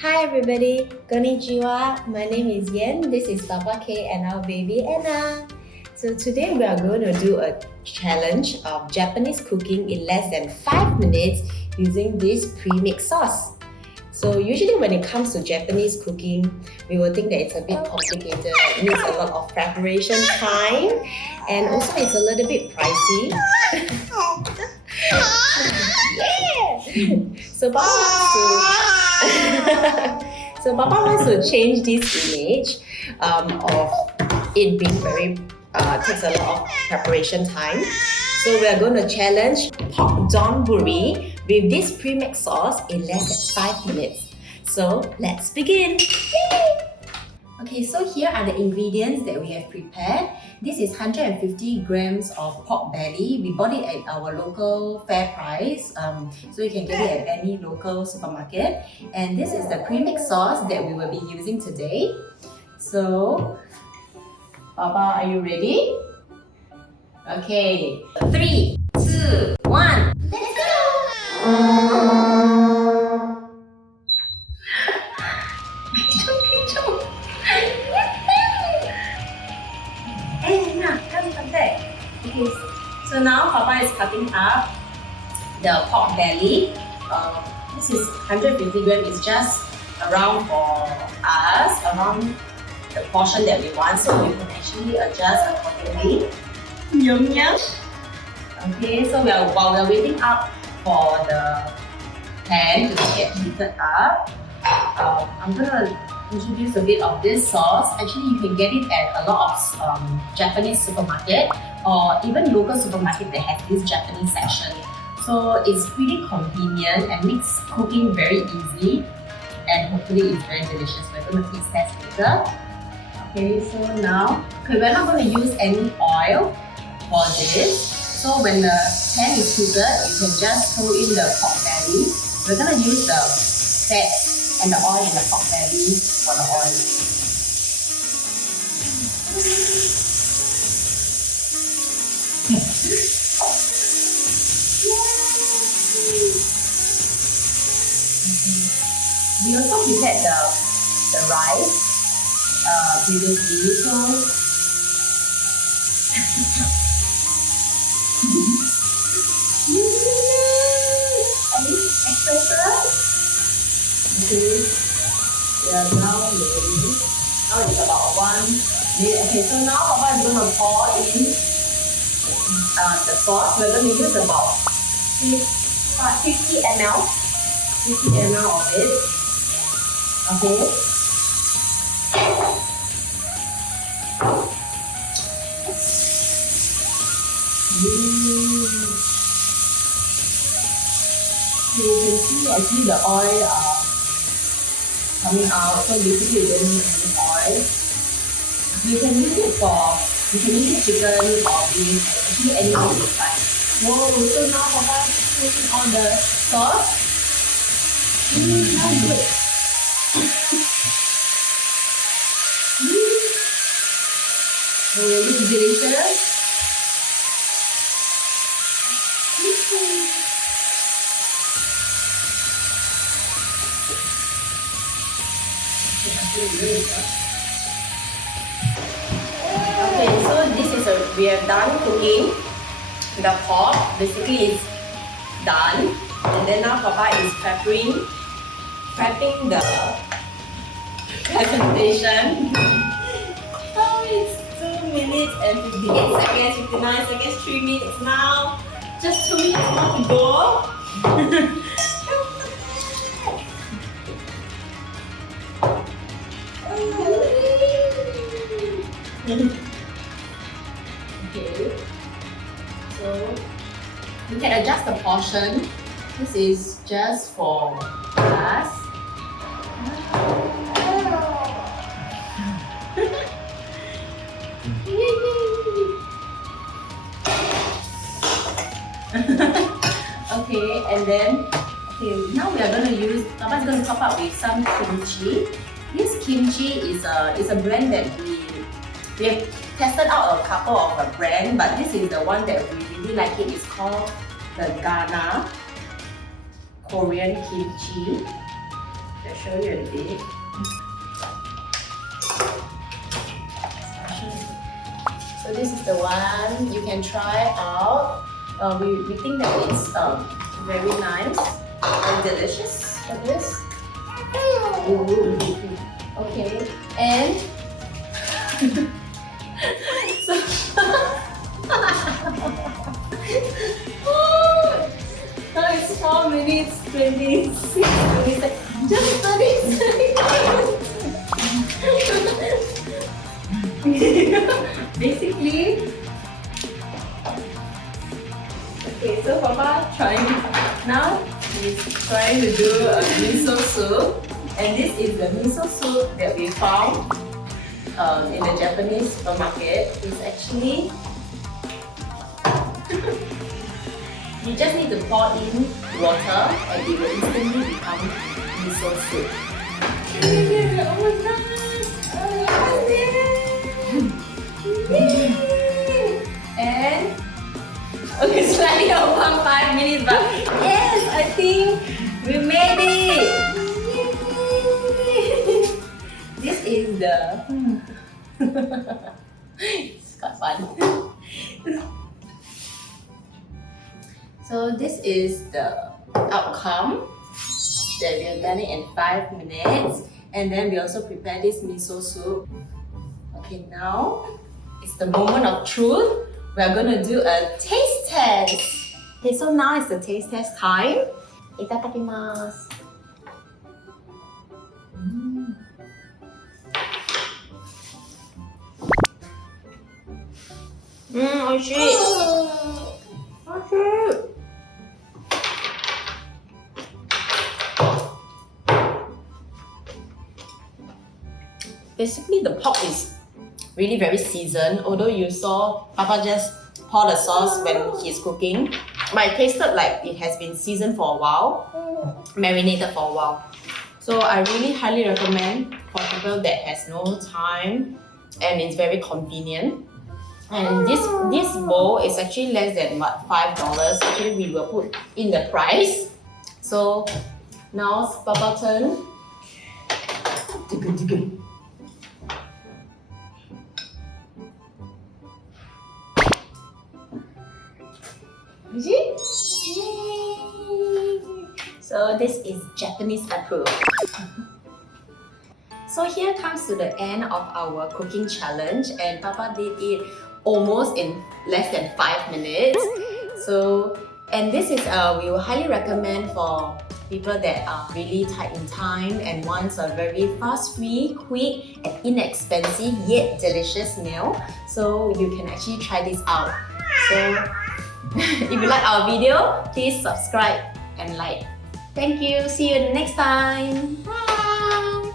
Hi everybody, konnichiwa. My name is Yen. This is Papa K and our baby Anna. So today we are going to do a challenge of Japanese cooking in less than 5 minutes using this pre-mix sauce. So usually when it comes to Japanese cooking, we will think that it's a bit complicated, it needs a lot of preparation time, and also it's a little bit pricey. Yeah! So Papa wants to change this image of it being very takes a lot of preparation time. So we are going to challenge pork donburi with this premix sauce in less than 5 minutes. So let's begin. Yay! Okay, so here are the ingredients that we have prepared. This is 150 grams of pork belly. We bought it at our local fair price, so you can get it at any local supermarket. And this is the premix sauce that we will be using today. So, Papa, are you ready? Okay, 3, 2, 1, let's go! Okay, so now Papa is cutting up the pork belly. This is 150 grams. It's just around for us, around the portion that we want. So you can actually adjust accordingly. Yum yum. Okay, so while we're waiting up for the pan to get heated up, I'm gonna introduce a bit of this sauce. Actually, you can get it at a lot of Japanese supermarket or even local supermarket that has this Japanese section. So it's pretty convenient and makes cooking very easy, and hopefully it's very delicious. We're going to taste test later. Okay, so now, we're not going to use any oil for this. So when the pan is heated, you can just throw in the pork belly. We're going to use the fat and the oil in the pork belly for the oil. We also prepared the rice previously, so okay, we are now ready. Now it's about 1 minute. Okay, so now Papa is going to pour in the sauce. We're going to use about 50 ml. 50 ml of it. Okay. So you can see actually the oil coming out. So basically you don't need any oil. You can use chicken or beef, actually anything is fine. Whoa, so now Papa putting on the sauce. How good. Oh, it looks delicious. Okay, so we are done cooking the pork. Basically, it's done, and then now Papa is prepping the presentation. Oh, it's 2 minutes and 58 seconds, 59 seconds, 3 minutes now. Just 2 minutes more to go. Okay, so you can adjust the portion. This is just for us. Okay, and then now we are going to use. Papa's going to top up with some kimchi. This kimchi is a brand that we have tested out a couple of a brand, but this is the one that we really like. It's called the Ghana Korean kimchi. I'll show you a bit. So this is the one you can try out. We think that it's very nice and delicious for this. Okay, and so now it's 4 minutes 26 minutes. Just 30 seconds. Basically, okay, so Papa he's trying to do a miso soup, and this is the miso soup that we found in the Japanese supermarket. It's actually you just need to pour in water and it will instantly become miso soup. Oh my god! And okay, slightly over 5 minutes, but yes, I think we made it. This is the it's quite fun. So this is the outcome that we have done it in 5 minutes, and then we also prepare this miso soup. Okay, now it's the moment of truth. We are gonna do a taste test. Okay, so now it's the taste test time. Itadakimasu. Oishii. Oishii. Basically, the pork is really very seasoned. Although you saw Papa just pour the sauce when he's cooking, but it tasted like it has been seasoned for a while, marinated for a while. So I really highly recommend for people that has no time and it's very convenient. And this bowl is actually less than what, $5. Actually, we will put in the price. So now it's Papa turn. Yay! So this is Japanese approved. So here comes to the end of our cooking challenge, and Papa did it almost in less than 5 minutes. So, and this is we will highly recommend for people that are really tight in time and wants a very fast-free, quick and inexpensive yet delicious meal. So you can actually try this out. So if you like our video, please subscribe and like. Thank you. See you next time. Bye.